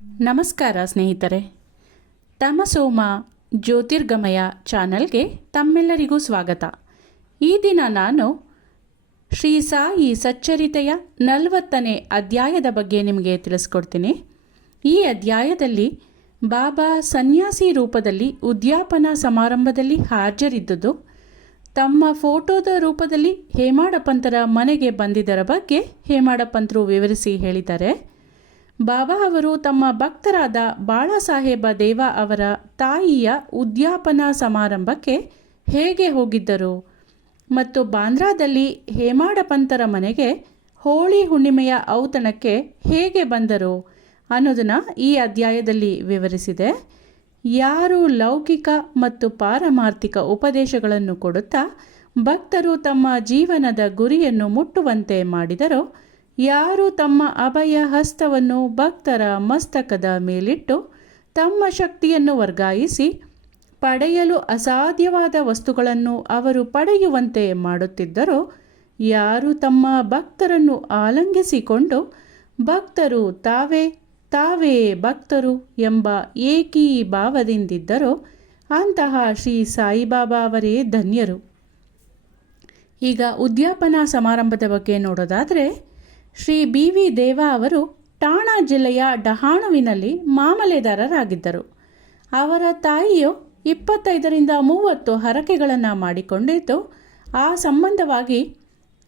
ನಮಸ್ಕಾರ ಸ್ನೇಹಿತರೆ. ತಮಸೋಮ ಜ್ಯೋತಿರ್ಗಮಯ ಚಾನಲ್ಗೆ ತಮ್ಮೆಲ್ಲರಿಗೂ ಸ್ವಾಗತ. ಈ ದಿನ ನಾನು ಶ್ರೀ ಸಾಯಿ ಸಚ್ಚರಿತೆಯ 40ನೇ ಅಧ್ಯಾಯದ ಬಗ್ಗೆ ನಿಮಗೆ ತಿಳಿಸ್ಕೊಡ್ತೀನಿ. ಈ ಅಧ್ಯಾಯದಲ್ಲಿ ಬಾಬಾ ಸನ್ಯಾಸಿ ರೂಪದಲ್ಲಿ ಉದ್ಯಾಪನಾ ಸಮಾರಂಭದಲ್ಲಿ ಹಾಜರಿದ್ದುದು, ತಮ್ಮ ಫೋಟೋದ ರೂಪದಲ್ಲಿ ಹೇಮಾಡಪಂತರ ಮನೆಗೆ ಬಂದಿದ್ದರ ಬಗ್ಗೆ ಹೇಮಾಡಪಂತರು ವಿವರಿಸಿ ಹೇಳಿದ್ದಾರೆ. ಬಾಬಾ ಅವರು ತಮ್ಮ ಭಕ್ತರಾದ ಬಾಳಾಸಾಹೇಬ ದೇವ ಅವರ ತಾಯಿಯ ಉದ್ಯಾಪನಾ ಸಮಾರಂಭಕ್ಕೆ ಹೇಗೆ ಹೋಗಿದ್ದರು ಮತ್ತು ಬಾಂದ್ರಾದಲ್ಲಿ ಹೇಮಾಡಪಂತರ ಮನೆಗೆ ಹೋಳಿ ಹುಣ್ಣಿಮೆಯ ಔತಣಕ್ಕೆ ಹೇಗೆ ಬಂದರು ಅನ್ನೋದನ್ನು ಈ ಅಧ್ಯಾಯದಲ್ಲಿ ವಿವರಿಸಿದೆ. ಯಾರು ಲೌಕಿಕ ಮತ್ತು ಪಾರಮಾರ್ಥಿಕ ಉಪದೇಶಗಳನ್ನು ಕೊಡುತ್ತಾ ಭಕ್ತರು ತಮ್ಮ ಜೀವನದ ಗುರಿಯನ್ನು ಮುಟ್ಟುವಂತೆ ಮಾಡಿದರೋ, ಯಾರು ತಮ್ಮ ಅಭಯ ಹಸ್ತವನ್ನು ಭಕ್ತರ ಮಸ್ತಕದ ಮೇಲಿಟ್ಟು ತಮ್ಮ ಶಕ್ತಿಯನ್ನು ವರ್ಗಾಯಿಸಿ ಪಡೆಯಲು ಅಸಾಧ್ಯವಾದ ವಸ್ತುಗಳನ್ನು ಅವರು ಪಡೆಯುವಂತೆ ಮಾಡುತ್ತಿದ್ದರೋ, ಯಾರು ತಮ್ಮ ಭಕ್ತರನ್ನು ಆಲಂಗಿಸಿಕೊಂಡು ಭಕ್ತರು ತಾವೇ ತಾವೇ ಭಕ್ತರು ಎಂಬ ಏಕೀಭಾವದಿಂದಿದ್ದರೋ ಅಂತಹ ಶ್ರೀ ಸಾಯಿಬಾಬಾ ಅವರೇ ಧನ್ಯರು. ಈಗ ಉದ್ಯಾಪನಾ ಸಮಾರಂಭದ ಬಗ್ಗೆ ನೋಡೋದಾದರೆ, ಶ್ರೀ ಬಿ ವಿ ದೇವ ಅವರು ಠಾಣಾ ಜಿಲ್ಲೆಯ ಡಹಾಣುವಿನಲ್ಲಿ ಮಾಮಲೆದಾರರಾಗಿದ್ದರು. ಅವರ ತಾಯಿಯು 25ರಿಂದ 30 ಹರಕೆಗಳನ್ನು ಮಾಡಿಕೊಂಡಿದ್ದು, ಆ ಸಂಬಂಧವಾಗಿ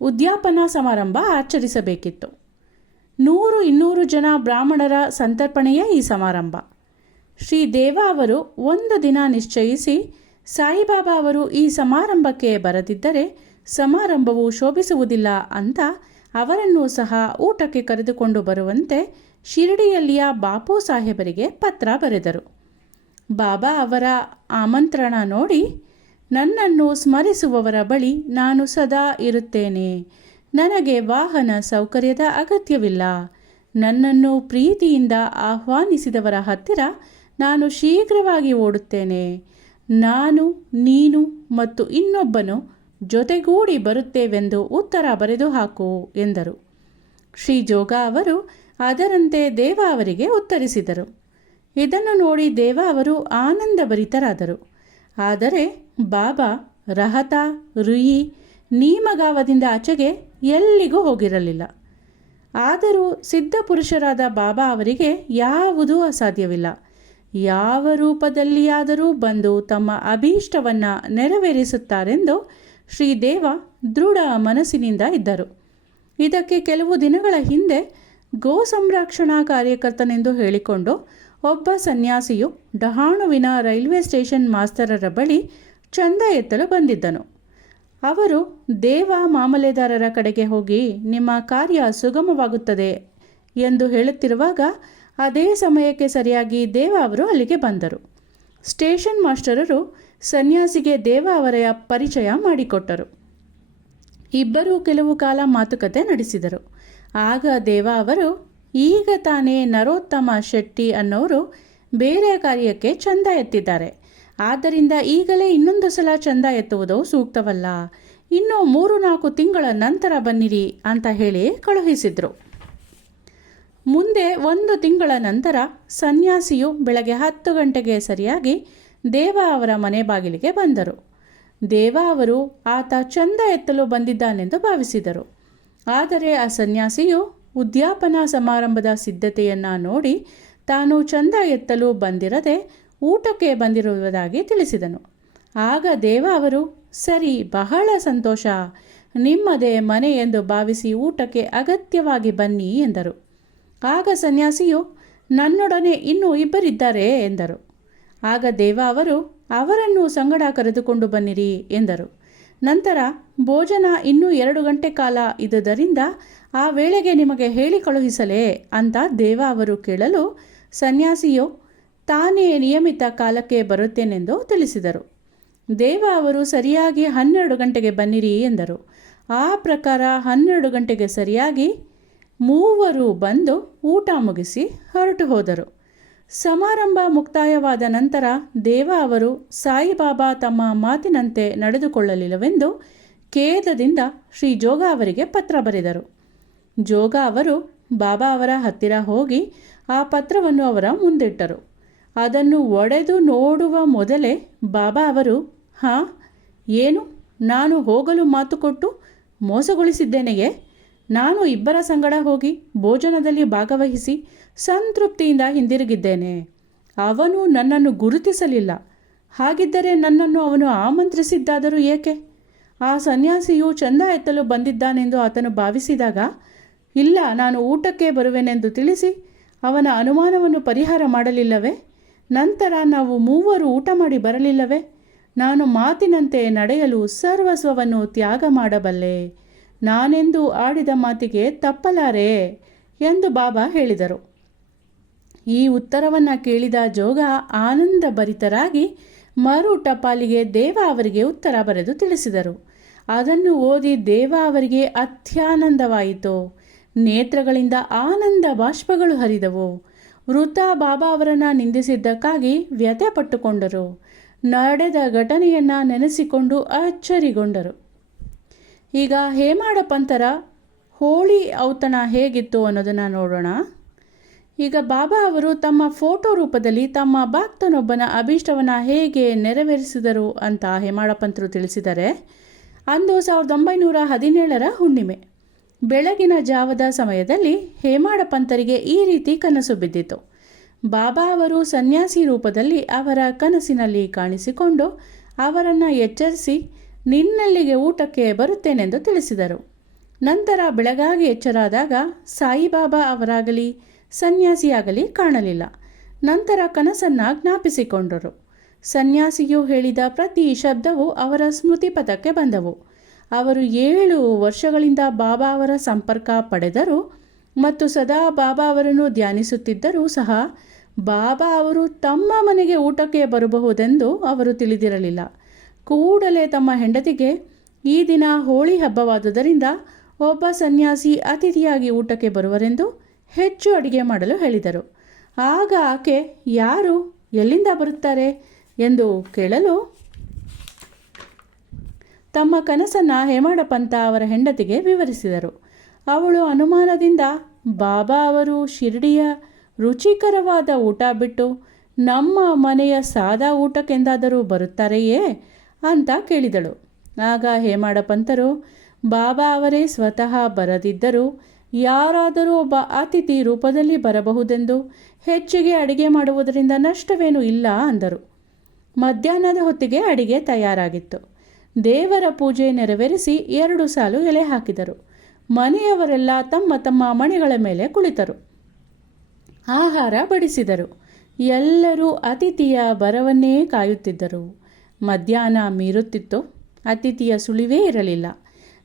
ಉದ್ಯಾಪನಾ ಸಮಾರಂಭ ಆಚರಿಸಬೇಕಿತ್ತು. 100-200 ಜನ ಬ್ರಾಹ್ಮಣರ ಸಂತರ್ಪಣೆಯೇ ಈ ಸಮಾರಂಭ. ಶ್ರೀ ದೇವ ಅವರು ಒಂದು ದಿನ ನಿಶ್ಚಯಿಸಿ, ಸಾಯಿಬಾಬಾ ಅವರು ಈ ಸಮಾರಂಭಕ್ಕೆ ಬರದಿದ್ದರೆ ಸಮಾರಂಭವು ಶೋಭಿಸುವುದಿಲ್ಲ ಅಂತ ಅವರನ್ನು ಸಹ ಊಟಕ್ಕೆ ಕರೆದುಕೊಂಡು ಬರುವಂತೆ ಶಿರಡಿಯಲ್ಲಿಯ ಬಾಪು ಸಾಹೇಬರಿಗೆ ಪತ್ರ ಬರೆದರು. ಬಾಬಾ ಅವರ ಆಮಂತ್ರಣ ನೋಡಿ, ನನ್ನನ್ನು ಸ್ಮರಿಸುವವರ ಬಳಿ ನಾನು ಸದಾ ಇರುತ್ತೇನೆ. ನನಗೆ ವಾಹನ ಸೌಕರ್ಯದ ಅಗತ್ಯವಿಲ್ಲ. ನನ್ನನ್ನು ಪ್ರೀತಿಯಿಂದ ಆಹ್ವಾನಿಸಿದವರ ಹತ್ತಿರ ನಾನು ಶೀಘ್ರವಾಗಿ ಓಡುತ್ತೇನೆ. ನಾನು, ನೀನು ಮತ್ತು ಇನ್ನೊಬ್ಬನು ಜೊತೆಗೂಡಿ ಬರುತ್ತೇವೆಂದು ಉತ್ತರ ಬರೆದು ಹಾಕು ಎಂದರು. ಶ್ರೀ ಜೋಗ ಅವರು ಅದರಂತೆ ದೇವ ಅವರಿಗೆ ಉತ್ತರಿಸಿದರು. ಇದನ್ನು ನೋಡಿ ದೇವ ಅವರು ಆನಂದಭರಿತರಾದರು. ಆದರೆ ಬಾಬಾ ರಹತ, ರುಯಿ, ನೀಮಗಾವದಿಂದ ಆಚೆಗೆ ಎಲ್ಲಿಗೂ ಹೋಗಿರಲಿಲ್ಲ. ಆದರೂ ಸಿದ್ಧ ಪುರುಷರಾದ ಬಾಬಾ ಅವರಿಗೆ ಯಾವುದೂ ಅಸಾಧ್ಯವಿಲ್ಲ. ಯಾವ ರೂಪದಲ್ಲಿಯಾದರೂ ಬಂದು ತಮ್ಮ ಅಭೀಷ್ಟವನ್ನು ನೆರವೇರಿಸುತ್ತಾರೆಂದು ಶ್ರೀದೇವ ದೃಢ ಮನಸ್ಸಿನಿಂದ ಇದ್ದರು. ಇದಕ್ಕೆ ಕೆಲವು ದಿನಗಳ ಹಿಂದೆ ಗೋ ಸಂರಕ್ಷಣಾ ಕಾರ್ಯಕರ್ತನೆಂದು ಹೇಳಿಕೊಂಡು ಒಬ್ಬ ಸನ್ಯಾಸಿಯು ಡಹಾಣುವಿನ ರೈಲ್ವೆ ಸ್ಟೇಷನ್ ಮಾಸ್ತರರ ಬಳಿ ಚಂದ ಎತ್ತಲು ಬಂದಿದ್ದನು. ಅವರು ದೇವ ಮಾಮಲೆದಾರರ ಕಡೆಗೆ ಹೋಗಿ ನಿಮ್ಮ ಕಾರ್ಯ ಸುಗಮವಾಗುತ್ತದೆ ಎಂದು ಹೇಳುತ್ತಿರುವಾಗ ಅದೇ ಸಮಯಕ್ಕೆ ಸರಿಯಾಗಿ ದೇವ ಅವರು ಅಲ್ಲಿಗೆ ಬಂದರು. ಸ್ಟೇಷನ್ ಮಾಸ್ಟರರು ಸನ್ಯಾಸಿಗೆ ದೇವ ಅವರ ಪರಿಚಯ ಮಾಡಿಕೊಟ್ಟರು. ಇಬ್ಬರೂ ಕೆಲವು ಕಾಲ ಮಾತುಕತೆ ನಡೆಸಿದರು. ಆಗ ದೇವ ಅವರು, ಈಗ ತಾನೇ ನರೋತ್ತಮ ಶೆಟ್ಟಿ ಅನ್ನೋರು ಬೇರೆ ಕಾರ್ಯಕ್ಕೆ ಚಂದ ಎತ್ತಿದ್ದಾರೆ. ಆದ್ದರಿಂದ ಈಗಲೇ ಇನ್ನೊಂದು ಸಲ ಚಂದ ಎತ್ತುವುದು ಸೂಕ್ತವಲ್ಲ. ಇನ್ನೂ 3-4 ತಿಂಗಳ ನಂತರ ಬನ್ನಿರಿ ಅಂತ ಹೇಳಿ ಕಳುಹಿಸಿದರು. ಮುಂದೆ 1 ತಿಂಗಳ ನಂತರ ಸನ್ಯಾಸಿಯು ಬೆಳಗ್ಗೆ 10 ಗಂಟೆಗೆ ಸರಿಯಾಗಿ ದೇವ ಅವರ ಮನೆ ಬಾಗಿಲಿಗೆ ಬಂದರು. ದೇವ ಅವರು ಆತ ಚಂದ ಎತ್ತಲು ಬಂದಿದ್ದಾನೆಂದು ಭಾವಿಸಿದರು. ಆದರೆ ಆ ಸನ್ಯಾಸಿಯು ಉದ್ಯಾಪನಾ ಸಮಾರಂಭದ ಸಿದ್ಧತೆಯನ್ನು ನೋಡಿ ತಾನು ಚಂದ ಎತ್ತಲು ಬಂದಿರದೆ ಊಟಕ್ಕೆ ಬಂದಿರುವುದಾಗಿ ತಿಳಿಸಿದನು. ಆಗ ದೇವ ಅವರು, ಸರಿ, ಬಹಳ ಸಂತೋಷ, ನಿಮ್ಮದೇ ಮನೆ ಎಂದು ಭಾವಿಸಿ ಊಟಕ್ಕೆ ಅಗತ್ಯವಾಗಿ ಬನ್ನಿ ಎಂದರು. ಆಗ ಸನ್ಯಾಸಿಯು, ನನ್ನೊಡನೆ ಇನ್ನೂ ಇಬ್ಬರಿದ್ದಾರೆ ಎಂದರು. ಆಗ ದೇವ ಅವರು, ಅವರನ್ನು ಸಂಗಡ ಕರೆದುಕೊಂಡು ಬನ್ನಿರಿ ಎಂದರು. ನಂತರ ಭೋಜನ ಇನ್ನೂ 2 ಗಂಟೆ ಕಾಲ ಇದ್ದುದರಿಂದ ಆ ವೇಳೆಗೆ ನಿಮಗೆ ಹೇಳಿ ಕಳುಹಿಸಲೇ ಅಂತ ದೇವ ಅವರು ಕೇಳಲು ಸನ್ಯಾಸಿಯು ತಾನೇ ನಿಯಮಿತ ಕಾಲಕ್ಕೆ ಬರುತ್ತೇನೆಂದು ತಿಳಿಸಿದರು. ದೇವ ಅವರು ಸರಿಯಾಗಿ 12 ಗಂಟೆಗೆ ಬನ್ನಿರಿ ಎಂದರು. ಆ ಪ್ರಕಾರ 12 ಗಂಟೆಗೆ ಸರಿಯಾಗಿ ಮೂವರು ಬಂದು ಊಟ ಮುಗಿಸಿ ಹೊರಟು ಹೋದರು. ಸಮಾರಂಭ ಮುಕ್ತಾಯವಾದ ನಂತರ ದೇವ ಅವರು ಸಾಯಿಬಾಬಾ ತಮ್ಮ ಮಾತಿನಂತೆ ನಡೆದುಕೊಳ್ಳಲಿಲ್ಲವೆಂದು ಖೇದದಿಂದ ಶ್ರೀ ಜೋಗ ಅವರಿಗೆ ಪತ್ರ ಬರೆದರು. ಜೋಗ ಅವರು ಬಾಬಾ ಅವರ ಹತ್ತಿರ ಹೋಗಿ ಆ ಪತ್ರವನ್ನು ಅವರ ಮುಂದಿಟ್ಟರು. ಅದನ್ನು ಒಡೆದು ನೋಡುವ ಮೊದಲೇ ಬಾಬಾ ಅವರು, ಹಾಂ, ಏನು, ನಾನು ಹೋಗಲು ಮಾತು ಕೊಟ್ಟು ಮೋಸಗೊಳಿಸಿದ್ದೇನೆಯೇ? ನಾನು ಇಬ್ಬರ ಸಂಗಡ ಹೋಗಿ ಭೋಜನದಲ್ಲಿ ಭಾಗವಹಿಸಿ ಸಂತೃಪ್ತಿಯಿಂದ ಹಿಂದಿರುಗಿದ್ದೇನೆ. ಅವನು ನನ್ನನ್ನು ಗುರುತಿಸಲಿಲ್ಲ. ಹಾಗಿದ್ದರೆ ನನ್ನನ್ನು ಅವನು ಆಮಂತ್ರಿಸಿದ್ದಾದರೂ ಏಕೆ? ಆ ಸನ್ಯಾಸಿಯು ಚಂದ ಎತ್ತಲು ಬಂದಿದ್ದಾನೆಂದು ಆತನು ಭಾವಿಸಿದಾಗ, ಇಲ್ಲ, ನಾನು ಊಟಕ್ಕೆ ಬರುವೆನೆಂದು ತಿಳಿಸಿ ಅವನ ಅನುಮಾನವನ್ನು ಪರಿಹಾರ ಮಾಡಲಿಲ್ಲವೇ? ನಂತರ ನಾವು ಮೂವರು ಊಟ ಮಾಡಿ ಬರಲಿಲ್ಲವೇ? ನಾನು ಮಾತಿನಂತೆ ನಡೆಯಲು ಸರ್ವಸ್ವವನ್ನು ತ್ಯಾಗ ಮಾಡಬಲ್ಲೆ. ನಾನೆಂದು ಆಡಿದ ಮಾತಿಗೆ ತಪ್ಪಲಾರೆ ಎಂದು ಬಾಬಾ ಹೇಳಿದರು. ಈ ಉತ್ತರವನ್ನು ಕೇಳಿದ ಜೋಗ ಆನಂದ ಭರಿತರಾಗಿ ಮರು ಟಪಾಲಿಗೆ ದೇವ ಅವರಿಗೆ ಉತ್ತರ ಬರೆದು ತಿಳಿಸಿದರು. ಅದನ್ನು ಓದಿ ದೇವ ಅವರಿಗೆ ಅತ್ಯಾನಂದವಾಯಿತು. ನೇತ್ರಗಳಿಂದ ಆನಂದ ಬಾಷ್ಪಗಳು ಹರಿದವು. ವೃತ ಬಾಬಾ ಅವರನ್ನು ನಿಂದಿಸಿದ್ದಕ್ಕಾಗಿ ವ್ಯಥೆ ಪಟ್ಟುಕೊಂಡರು. ನಡೆದ ಘಟನೆಯನ್ನು ನೆನೆಸಿಕೊಂಡು ಅಚ್ಚರಿಗೊಂಡರು. ಈಗ ಹೇಮಾಡ ಪಂತರ ಹೋಳಿ ಔತಣ ಹೇಗಿತ್ತು ಅನ್ನೋದನ್ನು ನೋಡೋಣ. ಈಗ ಬಾಬಾ ಅವರು ತಮ್ಮ ಫೋಟೋ ರೂಪದಲ್ಲಿ ತಮ್ಮ ಭಕ್ತನೊಬ್ಬನ ಅಭೀಷ್ಟವನ್ನು ಹೇಗೆ ನೆರವೇರಿಸಿದರು ಅಂತ ಹೇಮಾಡ ಪಂತರು ತಿಳಿಸಿದ್ದಾರೆ. ಅಂದು 1917 ಹುಣ್ಣಿಮೆ ಬೆಳಗಿನ ಜಾವದ ಸಮಯದಲ್ಲಿ ಹೇಮಾಡ ಪಂತರಿಗೆ ಈ ರೀತಿ ಕನಸು ಬಿದ್ದಿತು. ಬಾಬಾ ಅವರು ಸನ್ಯಾಸಿ ರೂಪದಲ್ಲಿ ಅವರ ಕನಸಿನಲ್ಲಿ ಕಾಣಿಸಿಕೊಂಡು ಅವರನ್ನು ಎಚ್ಚರಿಸಿ, ನಿನ್ನಲ್ಲಿಗೆ ಊಟಕ್ಕೆ ಬರುತ್ತೇನೆಂದು ತಿಳಿಸಿದರು. ನಂತರ ಬೆಳಗಾಗಿ ಎಚ್ಚರಾದಾಗ ಸಾಯಿಬಾಬಾ ಅವರಾಗಲಿ ಸನ್ಯಾಸಿಯಾಗಲಿ ಕಾಣಲಿಲ್ಲ. ನಂತರ ಕನಸನ್ನು ಜ್ಞಾಪಿಸಿಕೊಂಡರು. ಸನ್ಯಾಸಿಯು ಹೇಳಿದ ಪ್ರತಿ ಶಬ್ದವು ಅವರ ಸ್ಮೃತಿಪಥಕ್ಕೆ ಬಂದವು. ಅವರು 7 ವರ್ಷಗಳಿಂದ ಬಾಬಾ ಅವರ ಸಂಪರ್ಕ ಪಡೆದರು ಮತ್ತು ಸದಾ ಬಾಬಾ ಅವರನ್ನು ಧ್ಯಾನಿಸುತ್ತಿದ್ದರೂ ಸಹ ಬಾಬಾ ಅವರು ತಮ್ಮ ಮನೆಗೆ ಊಟಕ್ಕೆ ಬರಬಹುದೆಂದು ಅವರು ತಿಳಿದಿರಲಿಲ್ಲ. ಕೂಡಲೇ ತಮ್ಮ ಹೆಂಡತಿಗೆ, ಈ ದಿನ ಹೋಳಿ ಹಬ್ಬವಾದುದರಿಂದ ಒಬ್ಬ ಸನ್ಯಾಸಿ ಅತಿಥಿಯಾಗಿ ಊಟಕ್ಕೆ ಬರುವರೆಂದು ಹೆಚ್ಚು ಅಡಿಗೆ ಮಾಡಲು ಹೇಳಿದರು. ಆಗ ಆಕೆ, ಯಾರು, ಎಲ್ಲಿಂದ ಬರುತ್ತಾರೆ ಎಂದು ಕೇಳಲು ತಮ್ಮ ಕನಸನ್ನು ಹೇಮಾಡ ಪಂತ ಅವರ ಹೆಂಡತಿಗೆ ವಿವರಿಸಿದರು. ಅವಳು ಅನುಮಾನದಿಂದ, ಬಾಬಾ ಅವರು ಶಿರ್ಡಿಯ ರುಚಿಕರವಾದ ಊಟ ಬಿಟ್ಟು ನಮ್ಮ ಮನೆಯ ಸಾದಾ ಊಟಕ್ಕೆಂದಾದರೂ ಬರುತ್ತಾರೆಯೇ ಅಂತ ಕೇಳಿದಳು. ಆಗ ಹೇಮಾಡ ಪಂತರು, ಬಾಬಾ ಅವರೇ ಸ್ವತಃ ಬರದಿದ್ದರೂ ಯಾರಾದರೂ ಒಬ್ಬ ಅತಿಥಿ ರೂಪದಲ್ಲಿ ಬರಬಹುದೆಂದು ಹೆಚ್ಚಿಗೆ ಅಡಿಗೆ ಮಾಡುವುದರಿಂದ ನಷ್ಟವೇನೂ ಇಲ್ಲ ಅಂದರು. ಮಧ್ಯಾಹ್ನದ ಹೊತ್ತಿಗೆ ಅಡಿಗೆ ತಯಾರಾಗಿತ್ತು. ದೇವರ ಪೂಜೆ ನೆರವೇರಿಸಿ 2 ಸಾಲು ಎಲೆ ಹಾಕಿದರು. ಮನೆಯವರೆಲ್ಲ ತಮ್ಮ ತಮ್ಮ ಮಣೆಗಳ ಮೇಲೆ ಕುಳಿತರು. ಆಹಾರ ಬಡಿಸಿದರು. ಎಲ್ಲರೂ ಅತಿಥಿಯ ಬರವನ್ನೇ ಕಾಯುತ್ತಿದ್ದರು. ಮಧ್ಯಾಹ್ನ ಮೀರುತ್ತಿತ್ತು. ಅತಿಥಿಯ ಸುಳಿವೇ ಇರಲಿಲ್ಲ.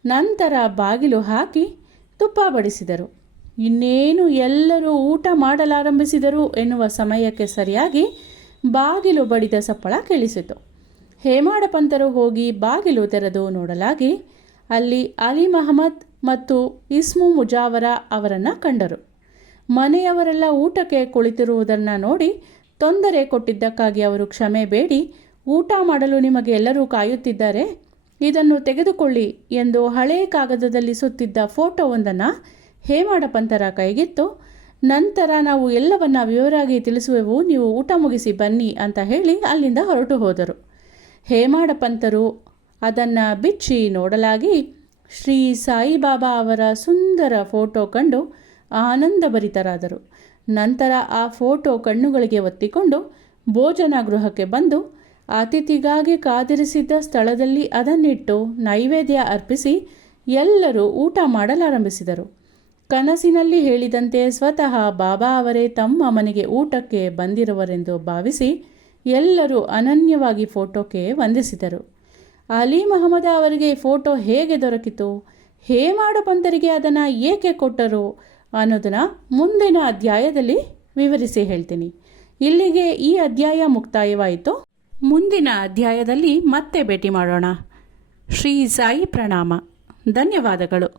ನಂತರ ಬಾಗಿಲು ಹಾಕಿ ತುಪ್ಪ ಬಡಿಸಿದರು. ಇನ್ನೇನು ಎಲ್ಲರೂ ಊಟ ಮಾಡಲಾರಂಭಿಸಿದರು ಎನ್ನುವ ಸಮಯಕ್ಕೆ ಸರಿಯಾಗಿ ಬಾಗಿಲು ಬಡಿದ ಸಪ್ಪಳ ಕೇಳಿಸಿತು. ಹೇಮಾಡ ಪಂತರು ಹೋಗಿ ಬಾಗಿಲು ತೆರೆದು ನೋಡಲಾಗಿ ಅಲ್ಲಿ ಅಲಿ ಮಹಮ್ಮದ್ ಮತ್ತು ಇಸ್ಮು ಮುಜಾವರ ಅವರನ್ನು ಕಂಡರು. ಮನೆಯವರೆಲ್ಲ ಊಟಕ್ಕೆ ಕುಳಿತಿರುವುದನ್ನು ನೋಡಿ ತೊಂದರೆ ಕೊಟ್ಟಿದ್ದಕ್ಕಾಗಿ ಅವರು ಕ್ಷಮೆ ಬೇಡಿ, ಊಟ ಮಾಡಲು ನಿಮಗೆ ಎಲ್ಲರೂ ಕಾಯುತ್ತಿದ್ದಾರೆ, ಇದನ್ನು ತೆಗೆದುಕೊಳ್ಳಿ ಎಂದು ಹಳೆ ಕಾಗದದಲ್ಲಿ ಸುತ್ತಿದ್ದ ಫೋಟೋವೊಂದನ್ನು ಹೇಮಾಡ ಪಂತರ ಕೈಗಿತ್ತು. ನಂತರ ನಾವು ಎಲ್ಲವನ್ನ ವಿವರವಾಗಿ ತಿಳಿಸುವೆವು, ನೀವು ಊಟ ಮುಗಿಸಿ ಬನ್ನಿ ಅಂತ ಹೇಳಿ ಅಲ್ಲಿಂದ ಹೊರಟು ಹೋದರು. ಹೇಮಾಡ ಪಂತರು ಅದನ್ನು ಬಿಚ್ಚಿ ನೋಡಲಾಗಿ ಶ್ರೀ ಸಾಯಿಬಾಬಾ ಅವರ ಸುಂದರ ಫೋಟೋ ಕಂಡು ಆನಂದಭರಿತರಾದರು. ನಂತರ ಆ ಫೋಟೋ ಕಣ್ಣುಗಳಿಗೆ ಒತ್ತಿಕೊಂಡು ಭೋಜನ ಗೃಹಕ್ಕೆ ಬಂದು ಅತಿಥಿಗಾಗಿ ಕಾದಿರಿಸಿದ್ದ ಸ್ಥಳದಲ್ಲಿ ಅದನ್ನಿಟ್ಟು ನೈವೇದ್ಯ ಅರ್ಪಿಸಿ ಎಲ್ಲರೂ ಊಟ ಮಾಡಲಾರಂಭಿಸಿದರು. ಕನಸಿನಲ್ಲಿ ಹೇಳಿದಂತೆ ಸ್ವತಃ ಬಾಬಾ ಅವರೇ ತಮ್ಮ ಮನೆಗೆ ಊಟಕ್ಕೆ ಬಂದಿರುವರೆಂದು ಭಾವಿಸಿ ಎಲ್ಲರೂ ಅನನ್ಯವಾಗಿ ಫೋಟೋಕ್ಕೆ ವಂದಿಸಿದರು. ಅಲಿ ಮಹಮ್ಮದ ಅವರಿಗೆ ಫೋಟೋ ಹೇಗೆ ದೊರಕಿತು, ಹೇಮಾಡ ಪಂತರಿಗೆ ಅದನ್ನು ಏಕೆ ಕೊಟ್ಟರು ಅನ್ನೋದನ್ನು ಮುಂದಿನ ಅಧ್ಯಾಯದಲ್ಲಿ ವಿವರಿಸಿ ಹೇಳ್ತೀನಿ. ಇಲ್ಲಿಗೆ ಈ ಅಧ್ಯಾಯ ಮುಕ್ತಾಯವಾಯಿತು. ಮುಂದಿನ ಅಧ್ಯಾಯದಲ್ಲಿ ಮತ್ತೆ ಭೇಟಿ ಮಾಡೋಣ. ಶ್ರೀ ಸಾಯಿ ಪ್ರಣಾಮ. ಧನ್ಯವಾದಗಳು.